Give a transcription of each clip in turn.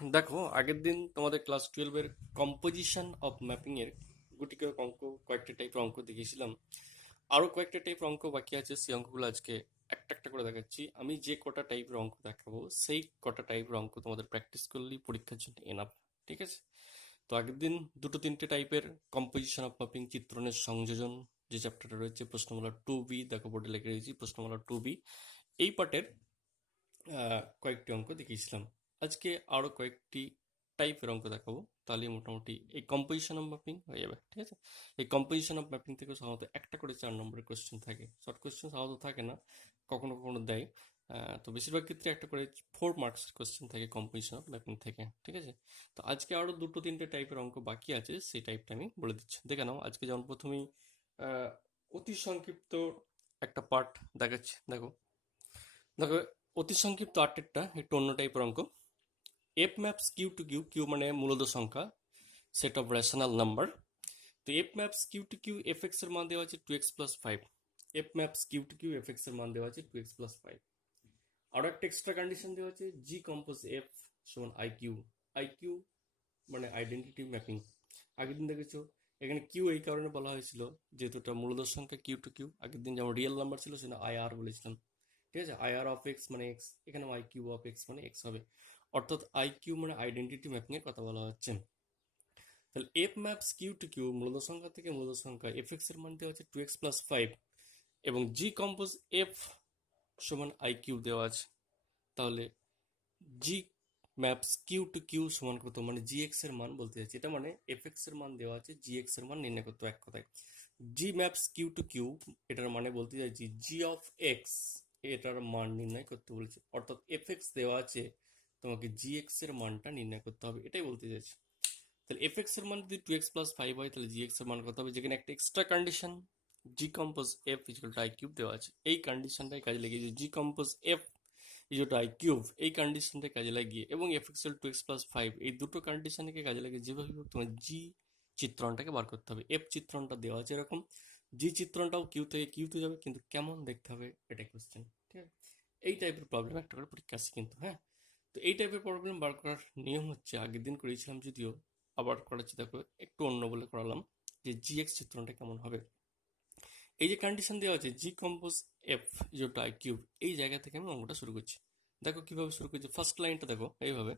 দেখো, আগের দিন তোমাদের ক্লাস 12-এর কম্পোজিশন অফ ম্যাপিং এর গুটি কয়েক অঙ্ক, কয়েকটা টাইপের অঙ্ক দেখিয়েছিলাম। আরো কয়েকটা টাইপের অঙ্ক বাকি আছে, সেই অঙ্কগুলো আজকে একটা একটা করে দেখাচ্ছি। আমি যে কটা টাইপের অঙ্ক দেখাবো সেই কটা টাইপের অঙ্ক তোমাদের প্র্যাকটিস করলেই পরীক্ষার জন্য এনাফ। ঠিক আছে? তো আগের দিন দুটো তিনটে টাইপের কম্পোজিশন অফ ম্যাপিং, চিত্রণের সংযোজন, যে চ্যাপ্টারটা রয়েছে, প্রশ্নমালা 2B, দেখো বোর্ডে লিখে রেখেছি প্রশ্নমালা 2B, এই পার্টের কয়েকটি অঙ্ক দেখিয়েছিলাম। আজকে আরো কয়েকটি টাইপের অঙ্ক দেখাবো, তাহলে মোটামুটি এই কম্পোজিশন অফ ম্যাপিং হয়ে যাবে। ঠিক আছে? এই কম্পোজিশন অফ ম্যাপিং থেকে সাধারণত একটা করে 4 নম্বরের কোশ্চেন থাকে, শর্ট কোশ্চেন সাধারণত থাকে না, কখনো কখনো দেয়। তো বেশিরভাগ ক্ষেত্রে একটা করে 4 মার্কসের কোশ্চেন থাকে কম্পোজিশন অফ ম্যাপিং থেকে। ঠিক আছে? তো আজকে আরো দুটো তিনটে টাইপের অঙ্ক বাকি আছে, সেই টাইপটা আমি বলে দিচ্ছি, দেখে নাও। আজকে যেমন প্রথমেই আহ, অতি সংক্ষিপ্ত একটা পার্ট দেখাচ্ছি। দেখো দেখো অতি সংক্ষিপ্ত আটেরটা একটু অন্য টাইপের অঙ্ক। F maps Q to Q, Q মানে মূলত সংখ্যা, সেট অফ রেশনাল নাম্বার। তো F maps Q to Q, F X এর মান দেওয়া আছে 2x+5। F maps Q to Q, F X এর মান দেওয়া আছে 2x+5। আরো একটা এক্সট্রা কন্ডিশন দেওয়া আছে, জি কম্পোজ এফ সমান আই কিউ। আই কিউ মানে আইডেন্টিটি ম্যাপিং। আগের দিন দেখেছো এখানে কিউ এই কারণে বলা হয়েছিল যেহেতু এটা মূলত সংখ্যা কিউ টু কিউ। আগের দিন যেমন রিয়েল নাম্বার ছিল সেটা আই আর বলেছিলাম। ঠিক আছে? আই আর অফ এক্স মানে এক্স, এখানে আই কিউ অফ এক্স মানে এক্স হবে। অর্থাৎ আই কিউ মানে আইডেন্টিটি ম্যাপিং এর কথা বলা হচ্ছে। তাহলে F maps Q to Q, মূলত সংখ্যা থেকে মূলত সংখ্যা, এফ এক্স এর মান দেওয়া আছে 2x+5, এবং জি কম্পোজ এফ সমান আই কিউ দেওয়া আছে। তাহলে জি ম্যাপস কিউ টু কিউ সমান কত, মানে জি এক্স এর মান বলতে চাইছি। এটা মানে এফ এক্স এর মান দেওয়া আছে, জি এক্স এর মান নির্ণয় করতে হবে এক কথায়। জি ম্যাপস কিউ টু কিউ, এটার মানে বলতে চাইছি জি অফ এক্স, এটার মান নির্ণয় করতে বলেছে। অর্থাৎ এফ এক্স দেওয়া আছে, তোমাকে জি এক্স এর মানটা নির্ণয় করতে হবে, এটাই বলতে চাইছি। তাহলে এফ এক্স এর মান যদি 2x+5 হয়, তাহলে জি এক্স এর মান কত হবে? যেখানে একটা extra condition, G compose F equal to I cube দেওয়া আছে, এই কন্ডিশনটাই কাজে লেগেছে। জি compose F equal to I cube, এই কন্ডিশনটাই কাজে লাগিয়ে, এবং এফ এক্স এল 2x+5, এই দুটো কন্ডিশনকে কাজে লাগিয়ে যেভাবে হোক তোমার জি চিত্রণটাকে বার করতে হবে। এফ চিত্রণটা দেওয়া আছে এরকম, জি চিত্রণটাও কিউ থেকে কিউতে যাবে, কিন্তু কেমন দেখতে হবে এটাই কোশ্চেন। ঠিক আছে? এই টাইপের প্রবলেম একটা করে পরীক্ষা আসছে কিন্তু। হ্যাঁ, তো এই টাইপের প্রবলেম বার করার নিয়ম হচ্ছে, আগের দিন করেছিলাম যদিও, আবার করাচ্ছি। দেখো একটু অন্য বলে করালাম, যে জি এক্স চিত্রণটা কেমন হবে। এই যে কন্ডিশন দেওয়া আছে G compose F is to I cube, এই জায়গা থেকে আমি অঙ্কটা শুরু করছি। দেখো কিভাবে শুরু করছি, ফার্স্ট লাইনটা দেখো এইভাবে।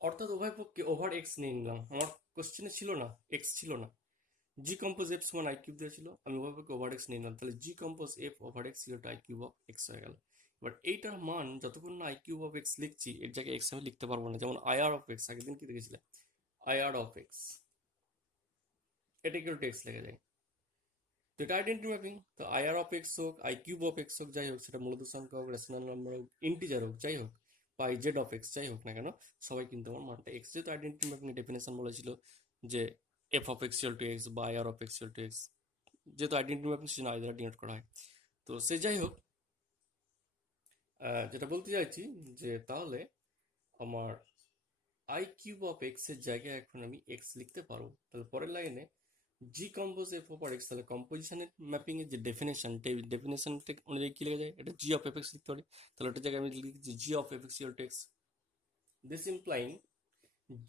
অর্থাৎ উভয় পক্ষে ওভার এক্স নিয়ে নিলাম, আমার কোশ্চেনে ছিল না, এক্স ছিল না। জি কম্পোজ এফ সমান আই কিউব দিয়েছিল, আমি উভয় পক্ষে ওভার এক্স নিয়ে নিলাম, তাহলে G compose F over x equal to I cube of x হয়ে গেল। বাট এইটার মান যতক্ষণ না আই কিউব অফ এক্স লিখছি, এর জায়গায় এক্স আমি লিখতে পারবো না। যেমন আই আর অফ এক্স, আগের দিন কি দেখেছিলে, আই আর অফ এক্স, এটা ইকুয়াল টু এক্স লেগে যায়। তো এটা আইডেন্টি ম্যাপিং। তো আই আর অফ এক্স হোক, আই কিউব অফ এক্স হোক, যাই হোক, সেটা মূলত সংখ্যা হোক, রেশনাল নাম্বার হোক, ইন্টিজার হোক, যাই হোক, বা আই জেড অফ এক্স যাই হোক না কেন, সবাই কিন্তু আমার মানটা এক্স। যেহেতু আইডেন্টি ম্যাপিং ডেফিনেশন বলেছিল যে F of X equal to X বা I R of X equal to X, যেহেতু আইডেন্টি ম্যাপিং সেজন্য আই দ্বারা ডিনোট করা হয়। তো সে যাই হোক, যেটা বলতে চাইছি, যে তাহলে আমার আই কিউব অফ এক্স এর জায়গায় এখন আমি এক্স লিখতে পারবো। তাহলে পরের লাইনে জি কম্পোজ এফ ওভার এক্স, তাহলে কম্পোজিশনের ম্যাপিং এর যে ডেফিনেশন, ডেফিনেশন অনুযায়ী কি লেখা যায়, এটা জি অফ এফ এক্স লিখতে পারি। তাহলে ওটার জায়গায় আমি লিখছি G of F X equal to X, this implying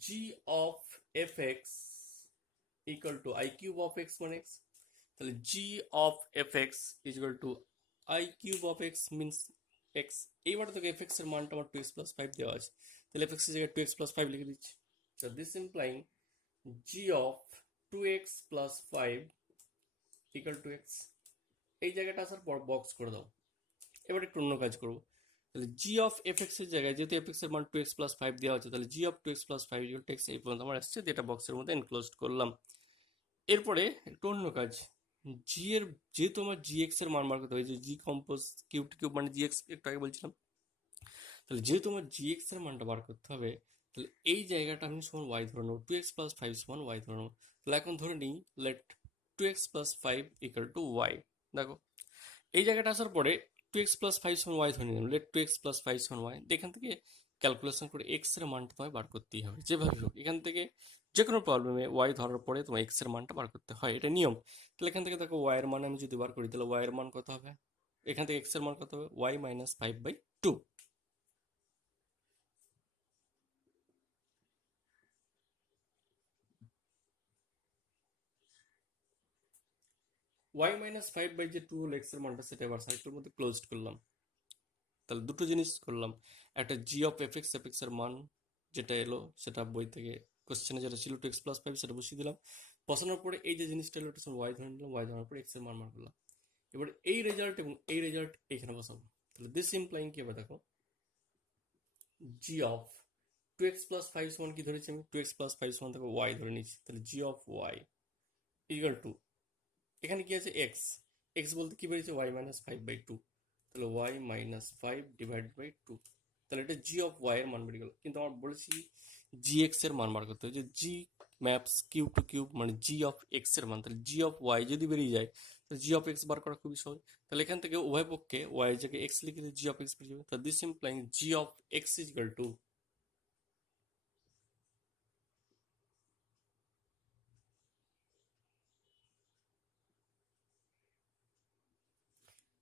G of F X equal to I cube of X মানে এক্স। তাহলে G of F X is equal to I cube of X means X. এইবার তোকে F X এর মানটা আমার 2x+5 দেওয়া আছে, তাহলে এফ এক্স এর জায়গায় 2x+5 লিখে দিচ্ছি। So this implying g of 2x+5 equal to x, এই জায়গাটা আসার পর বক্স করে দাও। এবার একটু অন্য কাজ করবো। তাহলে জি অফ এফ এক্স এর জায়গায় যেহেতু এফ এক্স এর মান 2x+5 দেওয়া আছে, তাহলে G of 2x+5 equal to X, এই পর্যন্ত আমার আসছে, যেটা বক্সের মধ্যে এনক্লোজ করলাম। এরপরে একটু অন্য কাজ, জি এর, যেহেতু আমার জি এক্স এর মান বার করতে হবে, যে জি কম্পোজ কিউব টু কিউব মানে জি এক্স, একটু আগে বলছিলাম, তাহলে যেহেতু আমার জি এক্স এর মানটা বার করতে হবে, তাহলে এই জায়গাটা আমি সমান ওয়াই ধরে নেবো, 2x+5 সমান ওয়াই ধরে নেবো। তাহলে এখন ধরে নিই late 2x+5 equal two Y. দেখো এই জায়গাটা আসার পরে 2x+5 সমান ওয়াই ধরে নিলাম, লেট 2x+5 সমান ওয়াই। এখান থেকে ক্যালকুলেশন করে এক্স এর মানটা তোমায় বার করতেই হবে যেভাবে হোক। এখান থেকে যে কোনো প্রবলেমে ওয়াই ধরার পরে তোমার এক্স এর মানটা বার করতে হয়, এটা নিয়ম। তাহলে এখান থেকে দেখো ওয়াই এর মান আমি যদি বার করি তাহলে ওয়াই এর মান কত হবে, এখান থেকে এক্স এর মান কত হবে, ওয়াই মাইনাস 5/2। ওয়াই মাইনাস 5/2 হলো এক্স এর মানটা, সেটা এবার সাইডের মধ্যে ক্লোজড করলাম। তাহলে দুটো জিনিস করলাম, একটা জি অফ এফ এক্স এর মান যেটা এলো সেটা বই থেকে কোশ্চেনে যেটা ছিল 2x+5 সেটা বসিয়ে দিলাম। বসানোর পরে এই যে জিনিসটা এলো এটা ওয়াই ধরে নিলাম, ওয়াই ধরার পরে এক্স এর মান বার করলাম। এবার এই রেজাল্ট এবং এই রেজাল্ট এখানে বসাবো। তাহলে দিস ইমপ্লাইং কি হবে দেখো, জি অফ 2x+5 সমান কি ধরেছি আমি, 2x+5 সমান দেখো ওয়াই ধরে নিচ্ছি। তাহলে G of Y equal to, এখানে কি আছে এক্স, এক্স বলতে কি বেরিয়েছে ওয়াই মাইনাস 5/2। তাহলে ওয়াই মাইনাস 5/2। তাহলে এটা জি অফ ওয়াই এর মান বেরিয়ে গেল। কিন্তু আমার বলেছি জি এক্স এর মান বার করতে হবে, যে জি ম্যাপস কিউব টু কিউব মানে জি অফ এক্স এর মান। তাহলে জি অফ ওয়াই যদি বেরিয়ে যায় তাহলে জি অফ এক্স বার করা খুবই সহজ। তাহলে এখান থেকে উভয় পক্ষে ওয়াই এর জায়গায় এক্স লিখে জি অফ এক্স বেরিয়ে যাবে। তাহলে this implying G of X is equal to,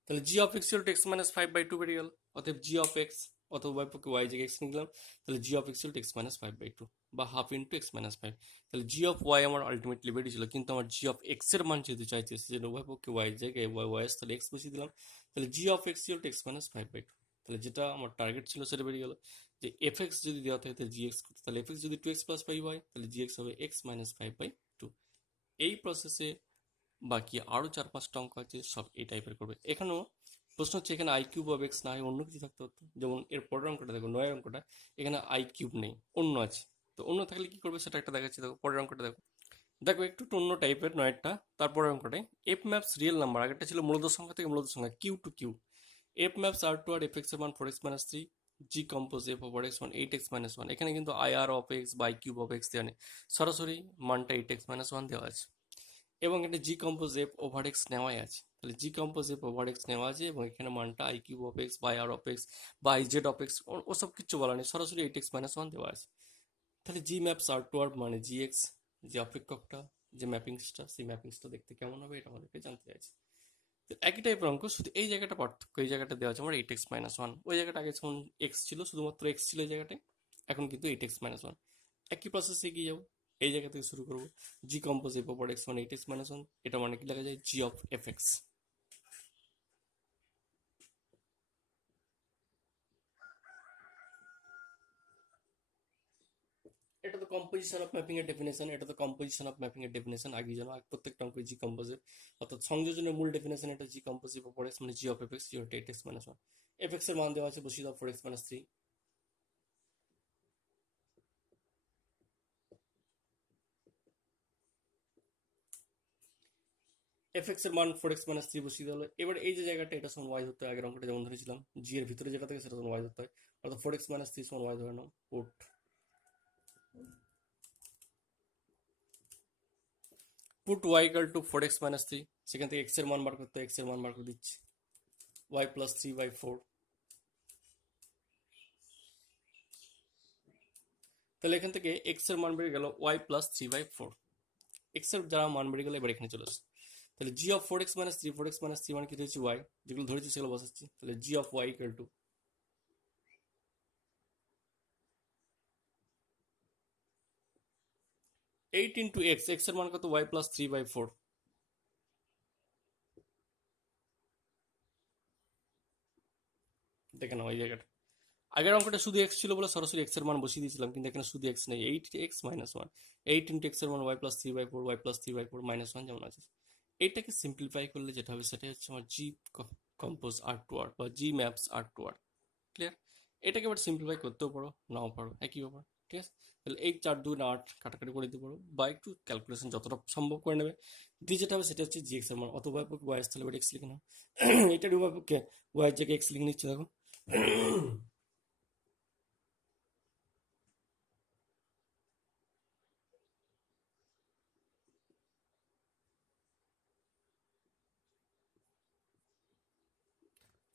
তাহলে G of X equal to X minus 5/2 বেরিয়ে গেল। অতএব জি অফ এক্স, অথবা উভয় পক্ষে ওয়াই জায়গায় এক্স নিলাম, তাহলে G of X equal to X minus 5/2 বা হাফ ইন্টু এক্স মাইনাস 5। তাহলে জি অফ ওয়াই আমার আলটিমেটলি বেরিয়েছিল, কিন্তু আমার জি অফ এক্স এর মান যেহেতু চাইছে সেজন্য উভয় পক্ষে ওয়াই জায়গায় ওয়াই ওয়াই তাহলে এক্স বসিয়ে দিলাম। তাহলে G of X equal to X minus 5/2। তাহলে যেটা আমার টার্গেট ছিল সেটা বেরিয়ে গেল, যে এফ এক্স যদি দেওয়া থাকে তাহলে জি এক্স, তাহলে এফ এক্স যদি 2x+5 হয় তাহলে জি এক্স হবে এক্স মাইনাস 5/2। এই প্রসেসে বাকি আরো 4-5টা অঙ্ক আছে, সব এই টাইপের করবে। এখানেও প্রশ্ন হচ্ছে এখানে আই কিউব অফ এক্স না হয় অন্য কিছু থাকতে হতো, যেমন এর পরের অঙ্কটা দেখো, 9 অঙ্কটা, এখানে আই কিউব নেই, অন্য আছে। তো অন্য থাকলে কি করবে সেটা একটা দেখাচ্ছি, দেখো পরের অঙ্কটা দেখো। দেখো একটু অন্য টাইপের 9টা। তারপরের অঙ্কটায় এফ ম্যাপস রিয়েল নাম্বার, আগেরটা ছিল মূলত সংখ্যা থেকে মূলত সংখ্যা Q to Q. F maps R to R F X এর মান 4x-3, G compose F over X মান 8x-1। এখানে কিন্তু আই আর অফ এক্স বা আই কিউব অফ এক্স দেওয়া নেই, সরাসরি মানটা 8x-1 দেওয়া আছে। এবং এটা G compose F over X নেওয়াই আছে। তাহলে G compose F over X নেওয়া আছে এবং এখানে মানটা আই কিউব অফ এক্স বা আর অফ এক্স বা আই জেড অফ এক্স ওসব কিছু বলা নেই, সরাসরি 8x-1 দেওয়া আছে। তাহলে জি ম্যাপস আর টু আর মানে জি এক্স, যে অপেক্ষকটা, যে ম্যাপিংসটা, সেই ম্যাপিংসটা দেখতে কেমন হবে এটা আমাদেরকে জানতে চাইছে। তো একই টাইপের অঙ্ক, শুধু এই জায়গাটা পার্থক্য, এই জায়গাটা দেওয়া আছে আমার 8x-1, ওই জায়গাটা আগে যেমন এক্স ছিল, শুধুমাত্র এক্স ছিল এই জায়গাটায়, এখন কিন্তু 8x-1। একই প্রসেসে এগিয়ে যাবো, এই জায়গা থেকে শুরু করবো। জি কম্পোজ এফ ওভার এক্স মানে 8x-1, এটা মানে কি লেখা যায় জি অফ এফ এক্স। এটা তো কম্পোজিশন অফ ম্যাপিং এর ডেফিনেশন, এটা তো কম্পোজিশন অফ ম্যাপিং এর ডেফিনেশন আগে জানো, প্রত্যেকটা অঙ্ক জি কম্পোজিট, অর্থাৎ সংযোজনের মূল ডেফিনেশন এটা জি কম্পোজিট ওভার এক্স মানে G of F X, G of 8x-1। F X এর মান দেওয়া আছে, বসিয়ে দাও 4x-3। এফ এক্স এর মান 4x-3 বসিয়ে দিল। এবার এই যে জায়গাটা এটা সমান ওয়াই ধরতে হয়, আগের অঙ্কটা যেমন ধরেছিলাম জি এর ভিতরে যেটা থাকে সেটা সমান ওয়াই ধরতে হয়, অর্থাৎ 4x-3 সমান ওয়াই ধরে নাও। Put put Y equal to 4x-3, সেখান থেকে এক্স এর মান বার করতে হয়, এক্স এর মান বার করে দিচ্ছি ওয়াই প্লাস 3/4। তাহলে এখান থেকে এক্স এর মান বেড়ে গেল ওয়াই প্লাস 3/4, এক্স এর যারা মান বেড়ে গেল এবার এখানে চলে আসে। তাহলে জি অফ 4x-3, 4x-3 মানে কি ধরেছি ওয়াই, যেগুলো ধরেছি সেগুলো বসাচ্ছি। তাহলে G of Y equal to 8 into X, X এর মান কত ওয়াই প্লাস 3/4। দেখে নাও এই জায়গাটা, আগের অঙ্কটা শুধু এক্স ছিল বলে সরাসরি এক্স এর মান বসিয়ে দিয়েছিলাম, কিন্তু এখানে শুধু এক্স নেই, 8x-1, 8 ইন্টু এক্স এর মান ওয়াই প্লাস 3/4, ওয়াই প্লাস 3/4 -1 যেমন আছে। এইটাকে সিম্পলিফাই করলে যেটা হবে সেটা হচ্ছে আমার জি কম্পোজ আর টু আর বা জি maps R to R. Clear? এটাকে এবার সিম্পলিফাই করতেও পারো, নাও পারো, একই ব্যাপার। ঠিক আছে, তাহলে এই 4×2 = 8 কাটাকাটি করে দিতে পারো বা একটু ক্যালকুলেশন যতটা সম্ভব করে নেবে। দিয়ে যেটা হবে সেটা হচ্ছে জি এক্স এর মান, অত উভয় পক্ষে ওয়াই তাহলে এবার এক্স লিখে নাও। এটার উভয় পক্ষে ওয়াই জায়গায় এক্স লিখে নিচ্ছে দেখো।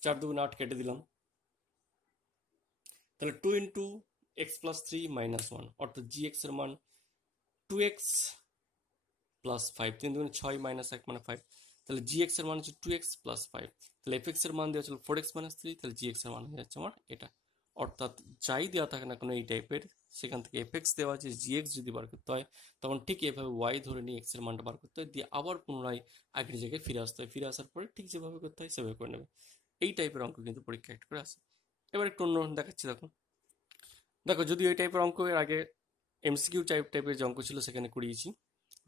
4×2 = 8 কেটে দিলাম। তাহলে 2 ইন্টু এক্স প্লাস 3 -1, অর্থাৎ জি এক্স এর মান 2x প্লাস 5, 3 দুগুণে 6 মাইনাস 1 মানে 5, তাহলে gx এর মান হচ্ছে 2x প্লাস 5, তাহলে fx এর মান দেওয়া ছিল 4x মাইনাস 3, তাহলে gx এর মান হয়ে যাচ্ছে আমার এটা। অর্থাৎ যাই দেওয়া থাকে না কোনো এই টাইপের, সেখান থেকে fx দেওয়া আছে, gx যদি বার করতে হয় তখন ঠিক এভাবে y ধরে নিয়ে x এর মানটা বার করতে হয়, দিয়ে আবার পুনরায় আগের জায়গায় ফিরে আসতে হয়, ফিরে আসার পরে ঠিক যেভাবে করতে হয় সেভাবে করে নেবে। এই টাইপের অঙ্ক কিন্তু পরীক্ষা একটা করে আসে। এবার একটু অন্য দেখাচ্ছি, দেখো দেখো যদি এই টাইপের অঙ্ক এর আগে এমসিকিউ টাইপের যে অঙ্ক ছিল সেখানে করিয়েছি,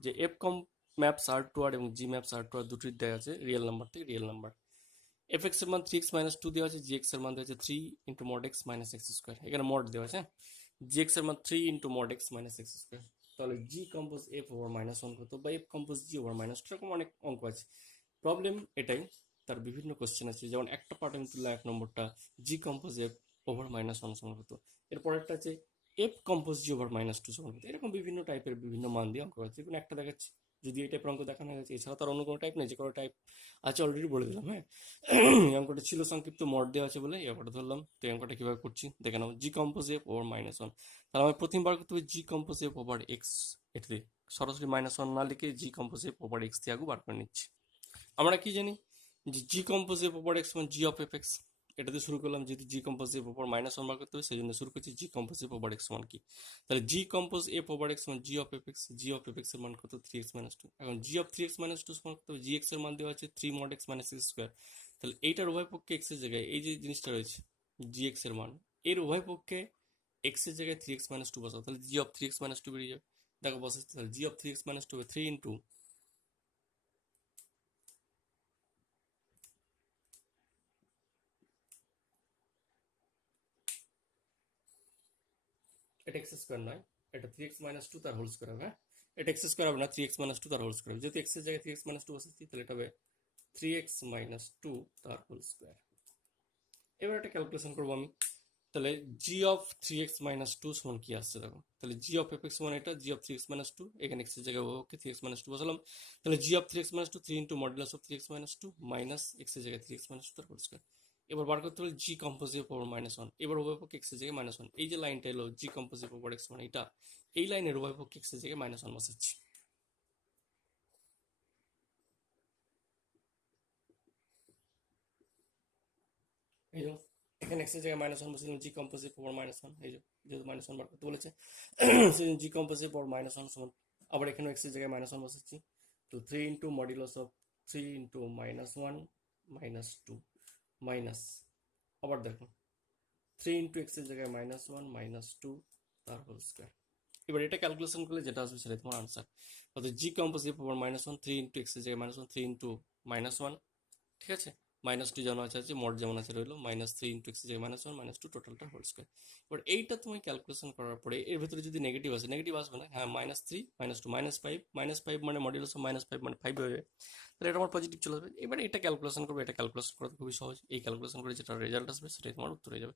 যে F com maps R to আর এবং জি ম্যাপস আর টু আর দুটির দেওয়া আছে রিয়েল নাম্বার থেকে রিয়েল নাম্বার। এফ এক্স এর মান 3x মাইনাস 2 দেওয়া আছে, জি এক্স এর মান দেওয়া আছে 3 into mod X minus X square, এখানে মড দেওয়া আছে, জি এক্স এর মান 3 into mod X minus X square. তাহলে G compose F over minus 1 কত, বা F compose G over minus 2, এরকম অনেক অঙ্ক আছে। প্রবলেম এটাই, তার বিভিন্ন কোশ্চেন আছে, যেমন একটা পার্ট আমি তুললাম 1 নম্বরটা, জি কম্পোজ এফ ওভার মাইনাস 1 সমান কত, এরপরেরটা আছে F compose G over minus 2 সমান কত, এরকম বিভিন্ন টাইপের বিভিন্ন মান দিয়ে অঙ্ক আছে, কোনো একটা দেখাচ্ছি যদি এই টাইপের অঙ্ক দেখানো হয়েছে। এছাড়া তার অন্য কোনো টাইপ নেই, যে কোনো টাইপ আছে অলরেডি বলে দিলাম। হ্যাঁ, এই অঙ্কটা ছিল সংক্ষিপ্ত মড দেওয়া আছে বলে এই অঙ্কটা ধরলাম। তো এই অঙ্কটা কিভাবে করছি দেখে নাও, G compose F over minus 1, তাহলে আমার প্রথমবার করতে হবে G compose F over X, এটা দিয়ে সরাসরি -1 না লিখে G compose F over X দিয়ে আগে বার করে নিচ্ছি। আমরা কি জানি যে জি কম্পোজ এফ ওভার এক্স মানে জি অফ এফ এক্স, এটাতে শুরু করলাম, যেহেতু জি কম্পোজ এফ ওভার -1 বার করতে হবে সেই জন্য শুরু করছি G compose F over X মান কি, তাহলে G compose F over X মানে G of F X, G of F X এর মান কত 3x মাইনাস 2, এখন জি অফ 3x মাইনাস 2 সমান করতে হবে, জি এক্স এর মান দেওয়া আছে 3 mod X minus X square, তাহলে এইটার উভয় পক্ষে এক্স এর জায়গায় এই যে জিনিসটা রয়েছে জি এক্স এর মান, এর উভয় পক্ষে এক্স এর জায়গায় 3x মাইনাস 2 বসাও, তাহলে জি অফ 3x মাইনাস 2 বেরিয়ে যাবে। দেখো বসাচ্ছি, তাহলে G of 3x minus 2 3 into, এটা এক্স স্কোয়ার নয়, এটা 3x মাইনাস 2 তার হোল স্কোয়ার হবে। হ্যাঁ, এটা এক্স স্কোয়ার হবে না, 3x মাইনাস 2 তার হোল স্কোয়ার হবে, যেহেতু এক্স এর জায়গায় 3x মাইনাস 2 বসাচ্ছি তাহলে এটা হবে 3x মাইনাস 2 তার হোল স্কোয়ার। এবার একটা ক্যালকুলেশন করবো আমি, তাহলে জি অফ 3x মাইনাস 2 সমান কি আসছে দেখো, তাহলে জি অফ এফ এক্স সমান এটা, জি অফ 3x মাইনাস 2, এখানে এক্স এর জায়গায় ওকে 3x মাইনাস 2 বসালাম, তাহলে G of 3x minus 2 3 into modulus of 3x minus 2 minus X এর জায়গায় 3x মাইনাস 2 তার হোল স্কোয়ার। এবার বার করতে হলে জি কম্পোজিভ ওভার -1, এবার উভয় পক্ষে এক্স এর জায়গায় -1, এই যে লাইনটা এলো জি কম্পোজিভ ওভার এক্স মানে এটা, এই লাইনের উভয় পক্ষে এক্স এর জায়গায় -1 বসাচ্ছি। এই যে এখানে এক্স এর জায়গায় -1 বসেছিলাম, জি কম্পোজিভ ওভার -1, এই যে যেহেতু -1 বার করতে বলেছে সেই জি কম্পোজিভ ওভার -1 সমান, আবার এখানে এক্স এর জায়গায় -1 বসাচ্ছি, তো 3 into modulus of 3 into -1 -2 minus, আবার দেখো 3 ইন্টু এক্স এর জায়গায় -1 -2 তার হোল স্কোয়ার। এবার এটা ক্যালকুলেশন করলে যেটা আসবে সেটাই তোমার আনসার, অর্থাৎ জি কম্পোজিভ ওভার -1 3 ইন্টু এক্স এর জায়গায় -1 3 ইন্টু -1, ঠিক আছে, -2 যেমন আছে মড যেমন আছে রইলো, -3 ইন্টু এক্স জায়গায় -1 -2 টোটালটা হোল স্কোয়ার। এবার এইটা তুমি ক্যালকুলেশন করার পরে এর ভিতরে যদি নেগেটিভ আসে, নেগেটিভ আসবে না, হ্যাঁ -3 -2 -5 মানে মডিউলাস অফ -5 মানে 5 হবে, তাহলে এটা আমার পজিটিভ চলে আসবে। এবার এটা ক্যালকুলেশন করবে, এটা ক্যালকুলেশন করা খুবই সহজ, এই ক্যালকুলেশন করে যেটা রেজাল্ট আসবে সেটাই তোমার উত্তর হয়ে যাবে।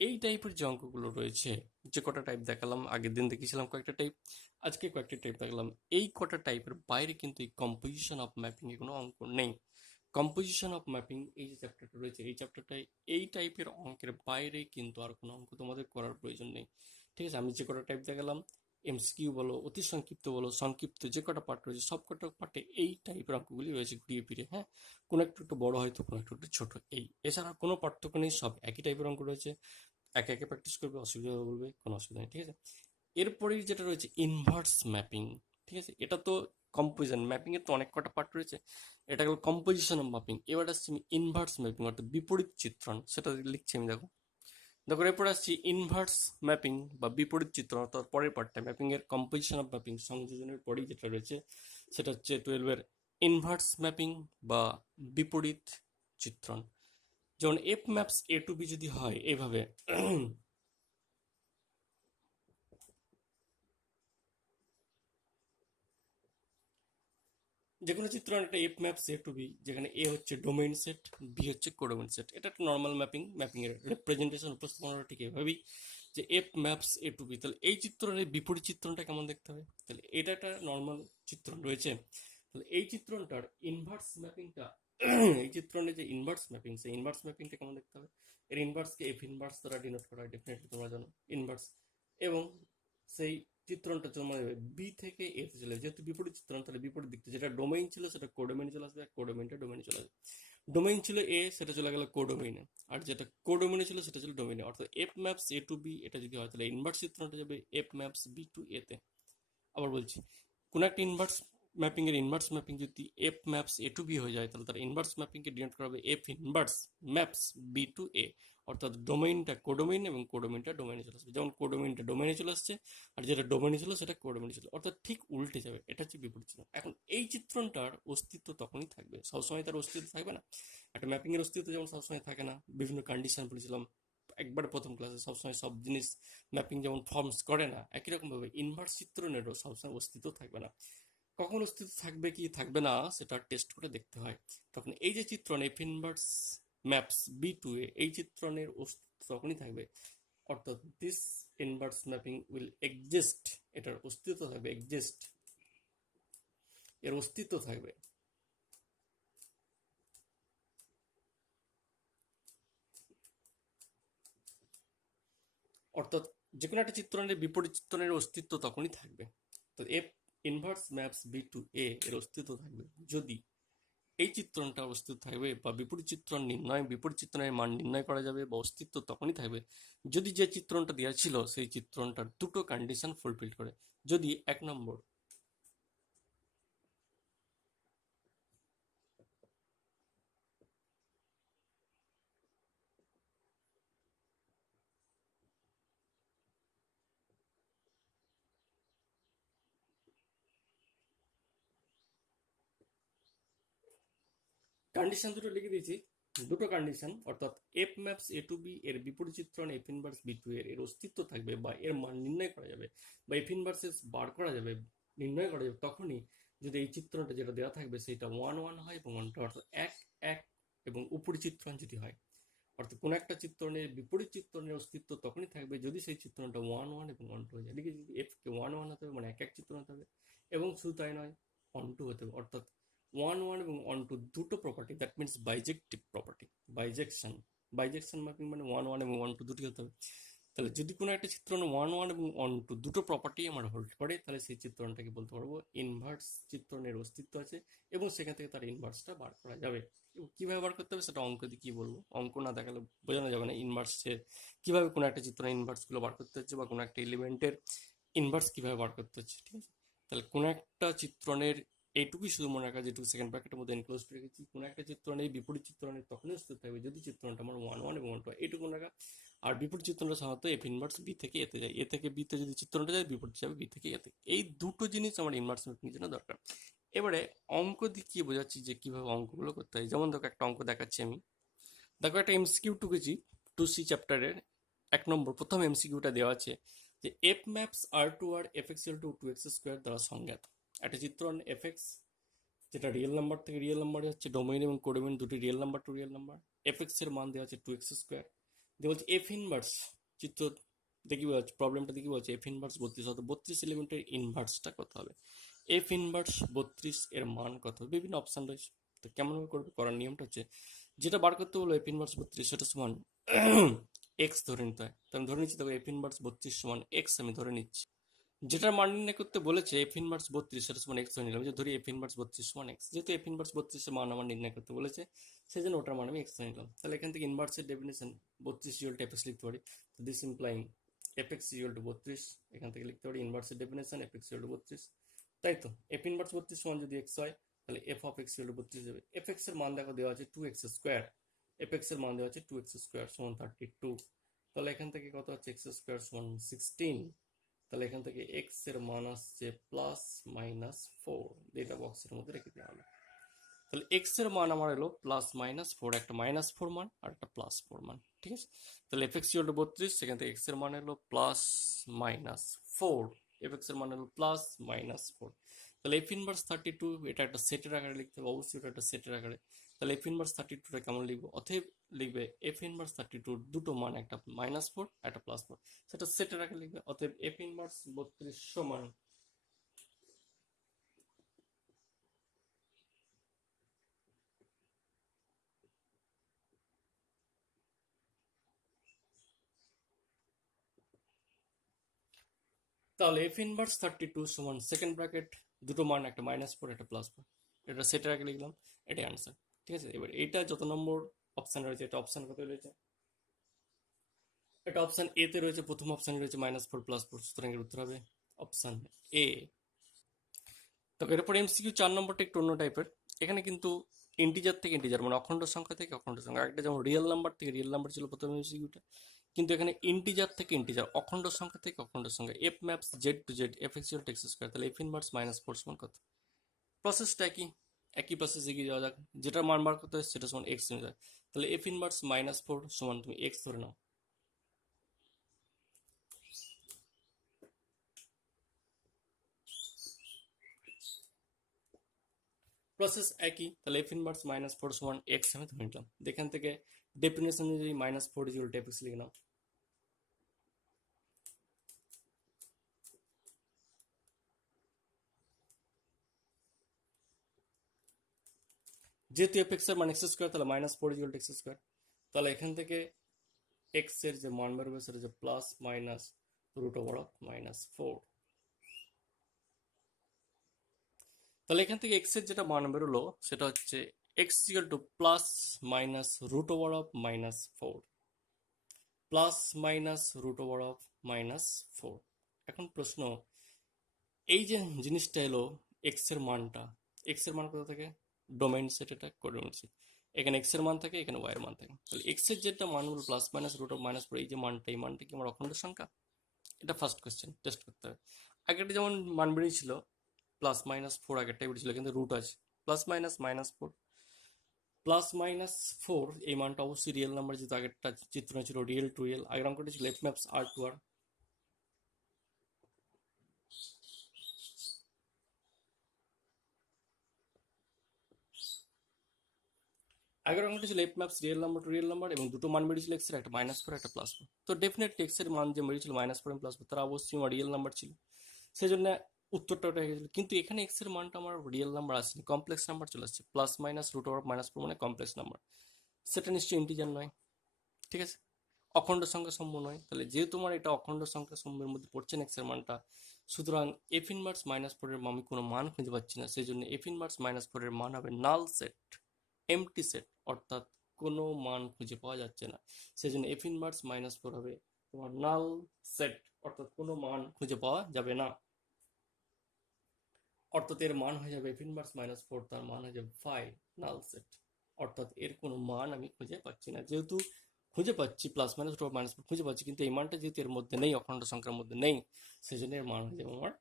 এই টাইপের যে অঙ্কগুলো রয়েছে, যে কটা টাইপ দেখালাম, আগের দিন দেখিয়েছিলাম কয়েকটা টাইপ, আজকে কয়েকটা টাইপ দেখালাম, এই কটা টাইপের বাইরে কিন্তু এই কম্পোজিশন অফ ম্যাপিং এ কোনো অঙ্ক নেই। কম্পোজিশন অফ ম্যাপিং এই যে চ্যাপ্টারটা রয়েছে, এই চ্যাপ্টারটাই এই টাইপের অঙ্কের বাইরে কিন্তু আর কোনো অঙ্ক তোমাদের করার প্রয়োজন নেই। ঠিক আছে, আমি যে কটা টাইপ দেখালাম, এমসিকিউ বলো, অতি সংক্ষিপ্ত বলো, সংক্ষিপ্ত যে কটা পার্ট রয়েছে সব কটা পার্টে এই টাইপের অঙ্কগুলি রয়েছে ঘুরিয়ে ফিরে। হ্যাঁ, কোনো একটু একটু বড় হয়তো, কোনো একটু একটু ছোট, এই এছাড়া কোনো পার্থক্য নেই, সব একই টাইপের অঙ্ক রয়েছে, একে একে প্র্যাকটিস করবে, অসুবিধা হবে বলবে, কোনো অসুবিধা নেই। ঠিক আছে, এরপরেই যেটা রয়েছে ইনভার্স ম্যাপিং। ঠিক আছে, এটা তো কম্পোজিশন ম্যাপিং এর তো অনেক কটা পার্ট রয়েছে, এটা হলো কম্পোজিশন অফ ম্যাপিং। এবার আসছি আমি ইনভার্স ম্যাপিং অর্থাৎ বিপরীত চিত্রণ, সেটা লিখছি আমি। দেখো দেখো এরপর আসছি ইনভার্স ম্যাপিং বা বিপরীত চিত্রণ, অর্থাৎ পরের পার্টটা ম্যাপিং এর কম্পোজিশন অফ ম্যাপিং সংযোজনের পরেই যেটা রয়েছে সেটা হচ্ছে 12 এর ইনভার্স ম্যাপিং বা বিপরীত চিত্রণ। যেমন এফ ম্যাপস এ টু বি যদি হয় এইভাবে, যে কোনো চিত্রণ একটা এফ ম্যাপস এ টু বি, যেখানে এ হচ্ছে ডোমেইন সেট, বি হচ্ছে কোডোমেইন সেট, এটা একটা নর্মাল ম্যাপিং, ম্যাপিং এর রিপ্রেজেন্টেশন উপস্থাপনা ঠিক এভাবেই, যে এফ ম্যাপস এ টু বি। তাহলে এই চিত্রণের বিপরীত চিত্রণটা কেমন দেখতে হবে, তাহলে এটা একটা নর্মাল চিত্রণ রয়েছে, তাহলে এই চিত্রণটার ইনভার্স ম্যাপিংটা এই চিত্রণের যে ইনভার্স ম্যাপিং, সেই ইনভার্স ম্যাপিংটা কেমন দেখতে হবে, এর ইনভার্সকে এফ ইনভার্স দ্বারা ডিনোট করা হয়, ডেফিনেটলি তোমরা জানো ইনভার্স, এবং সেই চিত্রণটা জমা যাবে বি থেকে এ তে চলে যাবে। যেহেতু বিপরীত চিত্রণ, তাহলে বিপরীত দিকটা যেটা ডোমেইন ছিল সেটা কোডোমেইনে চলে আসবে, আর কোডোমেইনটা ডোমেইনে চলে আসবে। ডোমেইন ছিল এ, সেটা চলে গেল কোডোমেইনে, আর যেটা কোডোমেইনে ছিল সেটা ছিল ডোমেইনে। অর্থাৎ এফ ম্যাপস এ টু বি, এটা যদি হয় তাহলে ইনভার্স চিত্রণটা যাবে এফ ম্যাপস বি টু এ তে। আবার বলছি, কোন একটা ইনভার্স ম্যাপিং এর ইনভার্স ম্যাপিং যদি এফ ম্যাপস এ টু বি হয়ে যায়, তাহলে তার ইনভার্স ম্যাপিং কে ডিনোট করা হবে F inverse maps B to A. অর্থাৎ ডোমেইনটা কোডোমেইন এবং কোডোমেইনটা ডোমেইনে চলে আসবে। যেমন কোডোমেইনটা ডোমেইনে চলে আসছে, আর যেটা ডোমেইনে ছিল সেটা কোডোমেইনে ছিল, অর্থাৎ ঠিক উল্টে যাবে। এটা হচ্ছে বিপরীত চিত্রণ। এখন এই চিত্রণটার অস্তিত্ব তখনই থাকবে, সবসময় তার অস্তিত্ব থাকবে না। একটা ম্যাপিং এর অস্তিত্ব যেমন সবসময় থাকে না, বিভিন্ন কন্ডিশন বলেছিলাম একবার প্রথম ক্লাসে, সবসময় সব জিনিস ম্যাপিং যেমন ফর্মস করে না, একই রকম ভাবে ইনভার্স চিত্রণেরও সবসময় অস্তিত্ব থাকবে না। কখন অস্তিত্ব থাকবে কি থাকবে না সেটা টেস্ট করে দেখতে হয়। তখন এই যে চিত্রণ F inverse maps B to A, এই চিত্রণের অস্তিত্ব তখনই থাকবে, অর্থাৎ this inverse mapping will exist, এটার অস্তিত্ব থাকবে, এক্সিস্ট এর অস্তিত্ব থাকবে। অর্থাৎ যে কোনো একটা চিত্রণের বিপরীত চিত্রণের অস্তিত্ব তখনই থাকবে। তো F inverse maps B to A এর অস্তিত্ব থাকবে যদি এই চিত্রণটা অস্তিত্ব থাকবে, বা বিপরীত চিত্রণ নির্ণয়, বিপরীত চিত্রণের মান নির্ণয় করা যাবে, বা অস্তিত্ব তখনই থাকবে যদি যে চিত্রণটা দেওয়া ছিল সেই চিত্রণটার দুটো কন্ডিশন ফুলফিল করে। যদি এক নম্বর কন্ডিশন দুটো লিখে দিয়েছি, দুটো কন্ডিশন, অর্থাৎ এফ ম্যাপস এ টু বি এর বিপরীত চিত্রণ এফ ইনভার্স বি টু এর অস্তিত্ব থাকবে, বা এর মান নির্ণয় করা যাবে, বা এফ ইনভার্সেস বার করা যাবে, নির্ণয় করা যাবে তখনই যদি এই চিত্রণটা যেটা দেওয়া থাকবে সেটা ওয়ান ওয়ান হয় এবং ওয়ান টু, অর্থাৎ এক এক এবং উপরি চিত্রণ যদি হয়। অর্থাৎ কোন একটা চিত্রণের বিপরীত চিত্রণের অস্তিত্ব তখনই থাকবে যদি সেই চিত্রণটা ওয়ান ওয়ান এবং ওয়ান টু হয়ে যায়। এদিকে যদি এফ কে ওয়ান ওয়ান হতে হবে, মানে এক এক চিত্রণ হতে হবে, এবং শুধু তাই নয়, ওয়ান টু হতে হবে। অর্থাৎ ওয়ান ওয়ান এবং ওয়ান টু দুটো property, that means বাইজেক্টিভ property, বাইজেকশন, বাইজেকশন mapping মানে ওয়ান ওয়ান এবং ওয়ান টু দুটি হতে হবে। তাহলে যদি কোনো একটা চিত্রণ ওয়ান ওয়ান এবং ওয়ান টু দুটো প্রপার্টি আমার হোল্ড করে, তাহলে সেই চিত্রণটাকে বলতে পারবো ইনভার্স চিত্রণের অস্তিত্ব আছে, এবং সেখান থেকে তার ইনভার্সটা বার করা যাবে। কিভাবে বার করতে হবে সেটা অঙ্ক দিয়ে কি বলবো, অঙ্ক না দেখালে বোঝানো যাবে না ইনভার্সের কিভাবে কোনো একটা চিত্রণের ইনভার্স গুলো বার করতে হচ্ছে, বা কোনো একটা এলিমেন্টের ইনভার্স কিভাবে বার করতে হচ্ছে। ঠিক আছে, তাহলে কোনো একটা চিত্রণের এইটুকুই শুধু মনে রাখা, যেটুকু সেকেন্ড ব্র্যাকেটের মধ্যে এনক্লোজ করে রেখেছি, কোনো একটা চিত্রণের বিপরীত চিত্রণের তখনই অস্তিত্ব থাকবে যদি চিত্রণটা আমার ওয়ান ওয়ান এবং ওয়ান টু, এইটুকু মনে রাখা। আর বিপরীত চিত্রণটা সাধারণত এফ ইনভার্স বি থেকে এতে যায়, এ থেকে বিতে যদি চিত্রণটা যায়, বিপরীত যাবে বি থেকে এতে। এই দুটো জিনিস আমার ইনভার্স ম্যাপিং জন্য দরকার। এবারে অঙ্ক দেখিয়ে বোঝাচ্ছি যে কিভাবে অঙ্কগুলো করতে হয়। যেমন দেখো একটা অঙ্ক দেখাচ্ছি আমি, দেখো একটা এমসিকিউ টুকেছি টু সি চ্যাপ্টারের এক নম্বর প্রথম এমসিকিউটা দেওয়া আছে যে F maps R to R F x to two x square দ্বারা সংজ্ঞাত। একটা চিত্রণ এফ এক্স যেটা রিয়েল নাম্বার থেকে রিয়েল নাম্বারে হচ্ছে, ডোমেইন এবং কোডোমেইন দুটি real number to real number, F X এর মান দেওয়া আছে টু এক্স স্কোয়ার। দিয়ে বলছে এফ ইনভার্স চিত্র দেখি বলছে, প্রবলেমটা দেখি বলছে এফ ইনভার্স 32, অর্থাৎ 32 এলিমেন্টের ইনভার্সটা কত হবে। এফ ইনভার্স 32 এর মান কত হবে, বিভিন্ন অপশন রয়েছে। তো কেমন ভাবে করবে, করার নিয়মটা হচ্ছে যেটা বার করতে বলবো এফ ইনভার্স 32 সেটা সমান এক্স ধরে নিতে হয়। তো আমি ধরে নিচ্ছি, তবে এফ ইনভার্স 32 সমান এক্স আমি ধরে নিচ্ছি। যেটার মান নির্ণয় করতে বলেছে এফ ইনভার্স 32 সেটা সমান এক্স ধরে নিলাম, যে ধরি এফ ইনভার্স 32 সমান এক্স, যেহেতু এফ ইনভার্স 32 এর মান আমার নির্ণয় করতে বলেছে সেই জন্য ওটার মান আমি এক্স ধরে নিলাম। তাহলে এখান থেকে ইনভার্সের definition 32 equal to F X লিখতে পারি। This implying F X equal to 32, এখান থেকে লিখতে পারি ইনভার্সের definition F X equal to 32। তাই তো এফ ইনভার্স 32 সমান যদি এক্স হয়, তাহলে F of X equal to 32 হবে। এফ এক্স এর মান দেখো দেওয়া আছে 2x স্কয়ার, এফ এক্স এর মান দেওয়া আছে 2x স্কয়ার সমান 32। তাহলে এখান থেকে কত হচ্ছে এক্স স্কয়ার সমান 16। তাহলে এখান থেকে এক্স এর মান আসছে প্লাস মাইনাস 4, এটা বক্সের মধ্যে রেখে দেওয়া হলো। তাহলে এক্স এর মান আমার এলো প্লাস মাইনাস 4, একটা মাইনাস 4 মান আর একটা প্লাস 4 মান। ঠিক আছে, তাহলে এফ এক্স ইকুয়াল টু 32, সেখান থেকে এক্স এর মান এলো প্লাস মাইনাস 4, এফ এক্স এর মান এলো প্লাস মাইনাস 4। তাহলে এফ ইনভার্স 32 এটা একটা সেটের আকারে লিখতে হবে, অবশ্যই এটা একটা সেটের আকারে। তাহলে এফ ইনভার্স 32টা কেমন লিখবো, অতএব লিখবে এফ ইনভার্স 32 দুটো মান, একটা মাইনাস 4 একটা প্লাস 4, সেটা সেটের আকারে লিখবে। অতএব এফ ইনভার্স 32 সমান তাহলে এফ ইনভার্স 32 সমান সেকেন্ড ব্র্যাকেট দুটো মান, একটা -4 একটা +4, এটা সেটার আগে লিখলাম, এটাই আনসার। ঠিক আছে, এবার এটা যত নম্বর অপশন রয়েছে, এটা অপশন কত রয়েছে, এটা অপশন এ তে রয়েছে, প্রথম অপশনে রয়েছে -4 +4, সুতরাং এর উত্তর হবে অপশন এ। তো এরপর এমসিকিউ 4 নম্বরটা একটু অন্য টাইপের। এখানে কিন্তু ইন্টিজার থেকে ইন্টিজার মানে অখণ্ড সংখ্যা থেকে অখণ্ড সংখ্যা, একটা যেমন রিয়েল নাম্বার থেকে রিয়েল নাম্বার ছিল প্রথম এমসিকিউটা, কিন্তু এখানে ইন্টিজার থেকে ইন্টিজার, অখণ্ড সংখ্যা থেকে অখণ্ড সংখ্যা, f maps z to z, f x to x square, তাহলে এফ ইনভার্স -4 সমান কত। প্রসেসটা একই, একই প্রসেস এগিয়ে যাওয়া যাক, যেটা মান বার করতে হয় সেটা সমান এক্স নিয়ে যায়, তাহলে এফ ইনভার্স -4 সমান তুমি এক্স ধরে নাও। প্রসেস একই, তাহলে এফ ইনভার্স -4 সমান এক্স আমি ধরে নিলাম, এখান থেকে ডেফিনেশন অনুযায়ী -4 ইকুয়াল টু এক্স লিখে নাও। যেহেতু এফ এক্স এর মান এক্স স্কোয়ার, তাহলে -4 ইকুয়াল টু এক্স স্কোয়ার, তাহলে এখান থেকে এক্স এর যে মান বেরোবে সেটা হচ্ছে +-√4, তাহলে এখান থেকে এক্স এর যেটা মান বেরোলো সেটা হচ্ছে এক্স ইকুয়াল টু +-√4, +-√4। এখন প্রশ্ন, এই যে জিনিসটা এলো এক্স এর মানটা, এক্স এর মান কোথা থেকে, ডোমেইন সেট, এটা করে নিচ্ছি, এখানে এক্স এর মান থাকে, এখানে ওয়াই এর মান থাকে, তাহলে এক্স এর যেটা মান হলো +-√4, এই যে মানটা, এই মানটা কি আমার অখণ্ড সংখ্যা, এটা ফার্স্ট কোয়েশ্চেন টেস্ট করতে হবে। আগেরটা যেমন মান বেরিয়েছিল +-4, আগেরটাই বেরিয়েছিল কিন্তু রুট আছে, +-4, +-4 এই মানটা অবশ্যই রিয়েল নাম্বার, যেহেতু আগেরটা চিত্র ছিল রিয়েল টু রিয়েল, আগের অঙ্কটা ছিল এফ ম্যাপস আর টু আর, আগের অঙ্কটা ছিল F maps real number to real number, এবং দুটো মান বেরিয়েছিল এক্স এর, একটা -4 একটা +4, তো ডেফিনেটলি এক্স এর মান যে বেরিয়েছিল -4 এবং +4 তারা অবশ্যই আমার রিয়েল নাম্বার ছিল, সেই জন্য উত্তরটা ওটা হয়ে গেছিল। কিন্তু এখানে এক্স এর মানটা আমার রিয়েল নাম্বার আসেনি, কমপ্লেক্স নাম্বার চলে আসছে, +-√4 মানে কমপ্লেক্স নাম্বার, সেটা নিশ্চয়ই ইন্টিজার নয়। ঠিক আছে, অখণ্ড সংখ্যা সমূহ নয়, তাহলে যেহেতু আমার এটা অখণ্ড সংখ্যা সমূহের মধ্যে পড়ছে না এক্স এর মানটা, সুতরাং এফ ইনভার্স -4 এর আমি কোনো মান খুঁজে পাচ্ছি না, সেই জন্য এফ ইনভার্স -4 এর মান হবে নাল সেট, এমটি সেট, অর্থাৎ কোনো মান খুঁজে পাওয়া যাচ্ছে না, সেই জন্য এফ ইনভার্স -4 হবে তোমার নাল সেট, অর্থাৎ কোনো মান খুঁজে পাওয়া যাবে না, অর্থাৎ এর মান হয়ে যাবে এফ ইনভার্স -4, তার মান হয়ে যাবে 5, নাল সেট, অর্থাৎ এর কোনো মান আমি খুঁজে পাচ্ছি না, যেহেতু খুঁজে পাচ্ছি +-4 খুঁজে পাচ্ছি, কিন্তু এই মানটা যেহেতু এর মধ্যে নেই, অখণ্ড সংখ্যার মধ্যে নেই, সেই জন্য এর মান হয়ে যাবে আমার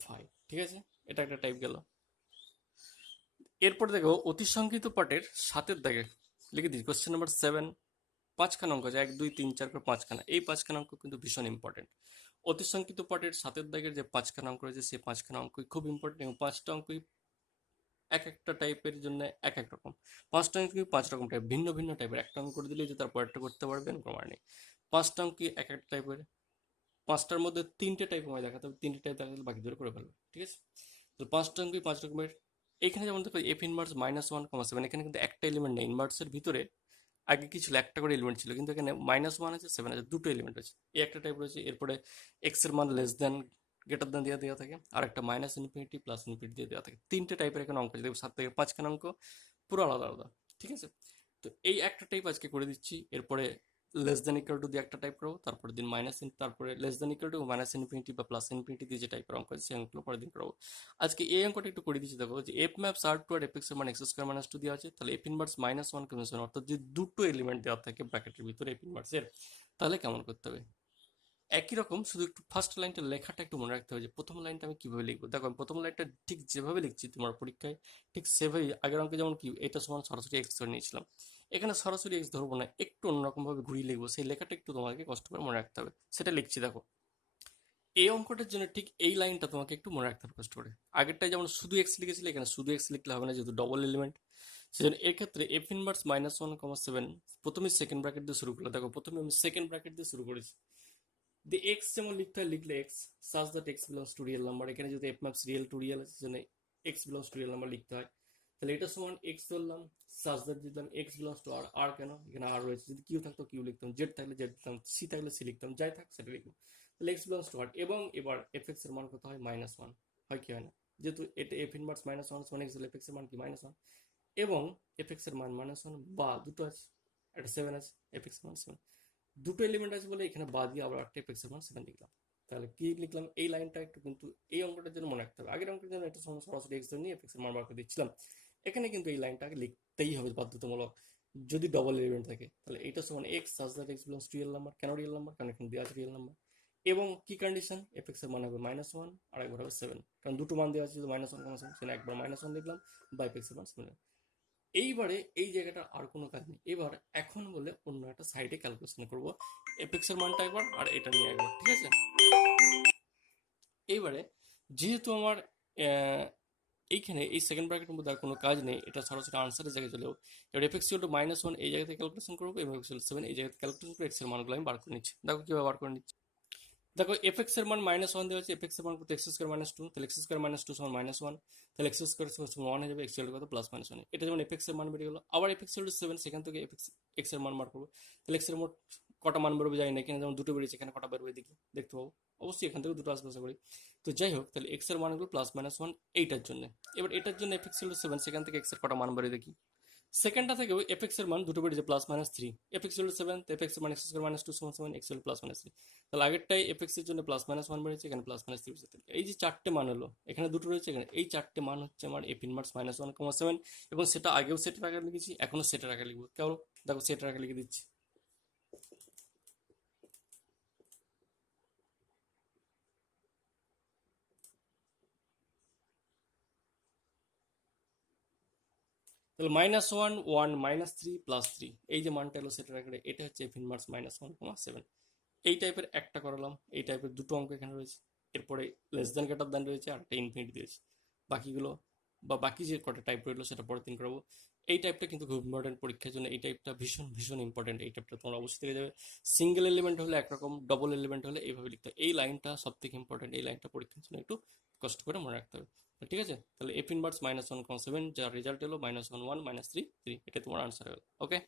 5। ঠিক আছে, এটা একটা টাইপ গেল। এরপর দেখো অতিসংখ্যিত পাঠের সাতের দাগে লিখে দিই কোশ্চেন নাম্বার 7, 5খানা অঙ্ক আছে, 1 2 3 4 করে 5খানা, এই 5খানা অঙ্ক কিন্তু ভীষণ ইম্পর্টেন্ট। অতিসংখ্যিত পাঠের সাতের দাগের যে 5খানা অঙ্ক রয়েছে, সেই 5খানা অঙ্কই খুব ইম্পর্টেন্ট, এবং 5টা অঙ্কই এক একটা টাইপের জন্য এক এক রকম, 5টা অঙ্কই 5 রকম টাইপ, ভিন্ন ভিন্ন টাইপের, একটা অঙ্ক করে দিলেই যে তার পরেরটা করতে পারবেন কোনো মানে নেই, 5টা অঙ্কই এক এক টাইপের, 5টার মধ্যে 3টে টাইপ আমায় দেখাতে হবে, 3টে টাইপ দেখাতে বাকি দুটো করে ফেলবে। ঠিক আছে, তো 5টা অঙ্কই 5 রকমের। এখানে যেমন দেখো এফ ইনভার্স -1, এখানে কিন্তু একটা এলিমেন্ট নেই, ইনভার্সের ভিতরে আগে কি ছিল, একটা করে এলিমেন্ট ছিল, কিন্তু এখানে -1 আছে, 7 আছে, দুটো এলিমেন্ট আছে, এই একটা টাইপ রয়েছে। এরপরে এক্স এর মান লেস দেন গ্রেটার দেন দিয়ে দেওয়া থাকে, আর একটা -∞, +∞ দিয়ে দেওয়া থাকে, 3টে টাইপের এখানে অঙ্ক আছে, দেখো 7 থেকে 5খানা অঙ্ক পুরো আলাদা আলাদা। ঠিক আছে, তো এই একটা টাইপ আজকে করে দিচ্ছি, এরপরে লেস দেন ইকুয়াল টু দিয়ে একটা টাইপ করবো, তারপরে দিন তারপরে লেস দেন ইকুয়াল টু -∞ বা +∞ দিয়ে যে টাইপের অঙ্ক আছে সেই অঙ্কগুলো পরের দিন করবো। আজকে এই অঙ্কটা একটু করে দিচ্ছি, দেখো যে F maps R to R F X এর মান x² - 2 দেওয়া আছে, তাহলে এফ ইনভার্স -1 কমিশন, অর্থাৎ যদি দুটো এলিমেন্ট দেওয়া থাকে ব্র্যাকেটের ভিতরে এফ ইনভার্সের, তাহলে কেমন করতে হবে, একই রকম, শুধু একটু ফার্স্ট লাইনটা লেখাটা একটু মনে রাখতে হবে, যে প্রথম লাইনটা আমি কিভাবে লিখবো। দেখো আমি প্রথম লাইনটা ঠিক যেভাবে লিখছি তোমার পরীক্ষায়, ঠিক সেভাবেই আগের অঙ্কে যেমন কি এটা সমান সরাসরি এক্স ধরে নিয়েছিলাম, এখানে সরাসরি এক্স ধরবো না, একটু অন্যরকম ভাবে ঘুরিয়ে লিখবো, সেই লেখাটা একটু তোমাকে কষ্ট করে মনে রাখতে হবে, সেটা লিখছি দেখো। এই অঙ্কটার জন্য ঠিক এই লাইনটা তোমাকে একটু মনে রাখতে হবে কষ্ট করে, আগেরটাই যেমন শুধু এক্স লিখেছিলে, এখানে শুধু এক্স লিখলে হবে না, যেহেতু ডবল এলিমেন্ট, সেজন্য এর ক্ষেত্রে এফ ইনভার্স -1, 7 প্রথমে সেকেন্ড ব্র্যাকেট দিয়ে শুরু করলো, দেখো প্রথমে আমি সেকেন্ড ব্র্যাকেট দিয়ে শুরু করেছি, দি এক্স যেমন লিখতে হয় লিখলে x such that x belongs to real number, এখানে যদি F maps real two real আছে সেজন্য x belongs to real number লিখতে হয়, তাহলে এটা সমান এক্স ধরলাম, সাজ দ্যাট দিলাম এক্স বিলংস টু আর, আর কেন, এখানে আর রয়েছে, যদি কিউ থাকতো কিউ লিখতাম, জেড থাকলে জেড লিখতাম, সি থাকলে সি লিখতাম, যাই থাক সেটা লিখবো, তাহলে এক্স বিলংস টু হার্ট, এবং এবার এফ এক্স এর মান কত হয় -1, হয় কি হয় না, যেহেতু এটা এফ ইনভার্স -1 সমান এক্স, এফ এক্স এর মান কি -1, এবং এফ এক্স এর মান -1 বা দুটো আছে, একটা 7 আছে, এফ এক্স এর মান 7, দুটো এলিমেন্ট আছে বলে এখানে বা দিয়ে আবার একটা এফ এক্স এর মান 7 লিখলাম। তাহলে কি লিখলাম, এই লাইনটা একটু কিন্তু এই অঙ্কটার জন্য মনে রাখতে হবে, আগের অঙ্কের জন্য একটা সরাসরি এক্স ধরে নিয়ে এফ এক্স এর মান বার করে দিচ্ছিলাম, এখানে কিন্তু এই লাইনটা আগে লিখতেই হবে বাধ্যতামূলক, যদি ডবল এলিমেন্ট থাকে। তাহলে এইটা সমান x such that x belongs to real number, কেন রিয়েল নাম্বার, কারণ এখানে দেওয়া আছে রিয়েল নাম্বার, এবং কি কন্ডিশন, এফ এক্স এর মান হবে -1 আর একবার হবে 7, কারণ দুটো মান দেওয়া আছে, যদি -1 সেখানে একবার -1 লিখলাম, বা এফ এক্স এর মান 7। এইবারে এই জায়গাটা আর কোনো কাজ নেই, এবার এখন বলে অন্য একটা সাইডে ক্যালকুলেশন করব, এফ এক্স এর মানটা একবার আর এটা নিয়ে একবার, ঠিক আছে। এইবারে যেহেতু আমার আহ, এইখানে এই সেকেন্ড ব্র্যাকেটের মধ্যে আর কোনো কাজ নেই, এটা সরাসরি আনসারের জায়গায় চলেও, এবার এফ এক্স টু -1 এই জায়গাতে ক্যালকুলেশন করবো, এবং এফ এক্স 7 এই জায়গাতে ক্যালকুলেশন করে এক্স এর মানগুলো আমি বার করে নিচ্ছি। দেখো কিভাবে বার করে নিচ্ছি, দেখো এফ এক্স এর মান -1 দেওয়া আছে, এফ এক্স এর মান কত, এক্স স্কোয়ার -2, তাহলে এক্স স্কোয়ার -2 সমান -1, তাহলে এক্স স্কোয়ার সমান 1 হয়ে যাবে, এক্স এর কত +-1, এটা যেমন এফ এক্স এর মান বেরিয়ে গেলো। আবার এফ এক্স 7, সেখান থেকে এফ এক্স এক্স এর মান বার করবো, তাহলে এক্স এর মোট কটা মান বেরোবে জানি না, এখানে যেমন দুটো বেরিয়েছে, এখানে কটা বেরোবে দেখি, দেখতে পাবো, অবশ্যই এখান থেকে দুটো আসবে আশা করি। তো যাই হোক, তাহলে এক্স এর মানগুলো +-1 এইটার জন্য, এবার এটার জন্য এফ এক্স 7, সেখান থেকে এক্স এর কটা মান বেরোয় দেখি, সেকেন্ডটা থেকেও এফ এক্স এর মান দুটো বেরিয়েছে +-3, এফ এক্স 7, তো এফ এক্স এর মান এক্স স্কোয়ার -2 সমান এক্স +-3, তাহলে আগেরটাই এফ এক্স এর জন্য +-1 বেরিয়েছে, এখানে +-3 বেরিয়েছে, এই যে চারটে মান হলো, এখানে দুটো রয়েছে, এখানে এই চারটে মান হচ্ছে আমার এফ ইনভার্স -1,7, এবং সেটা আগেও সেটের আগে লিখেছি, এখনো সেটের আগে লিখবো, কেমন, দেখো সেটের আগে লিখে দিচ্ছি। তাহলে -1 1 -3 +3, এই যে মানটা এলো সেটার আগে, এটা হচ্ছে এফ ইনভার্স -1,7। এই টাইপের একটা করালাম, এই টাইপের দুটো অঙ্ক এখানে রয়েছে, এরপরে লেস দ্যান গ্রেটার দ্যান রয়েছে, আর একটা ইনফিনিটি দিয়েছে, বাকিগুলো বা বাকি যে কটা টাইপ রইলো সেটা পরের দিন করাবো। এই টাইপটা কিন্তু খুব ইম্পর্টেন্ট পরীক্ষার জন্য, এই টাইপটা ভীষণ ভীষণ ইম্পর্টেন্ট, এই টাইপটা তোমরা অবশ্যই থেকে যাবে। সিঙ্গেল এলিমেন্ট হলে একরকম, ডবল এলিমেন্ট হলে এইভাবে লিখতে হবে, এই লাইনটা সব থেকে ইম্পর্টেন্ট, এই লাইনটা পরীক্ষার জন্য একটু কষ্ট করে মনে রাখতে হবে। তো ঠিক আছে, তাহলে এফ ইনভার্স -1,7, যার রেজাল্ট এলো -1 1 -3 3, এটা তোমার আনসার হলো, ওকে।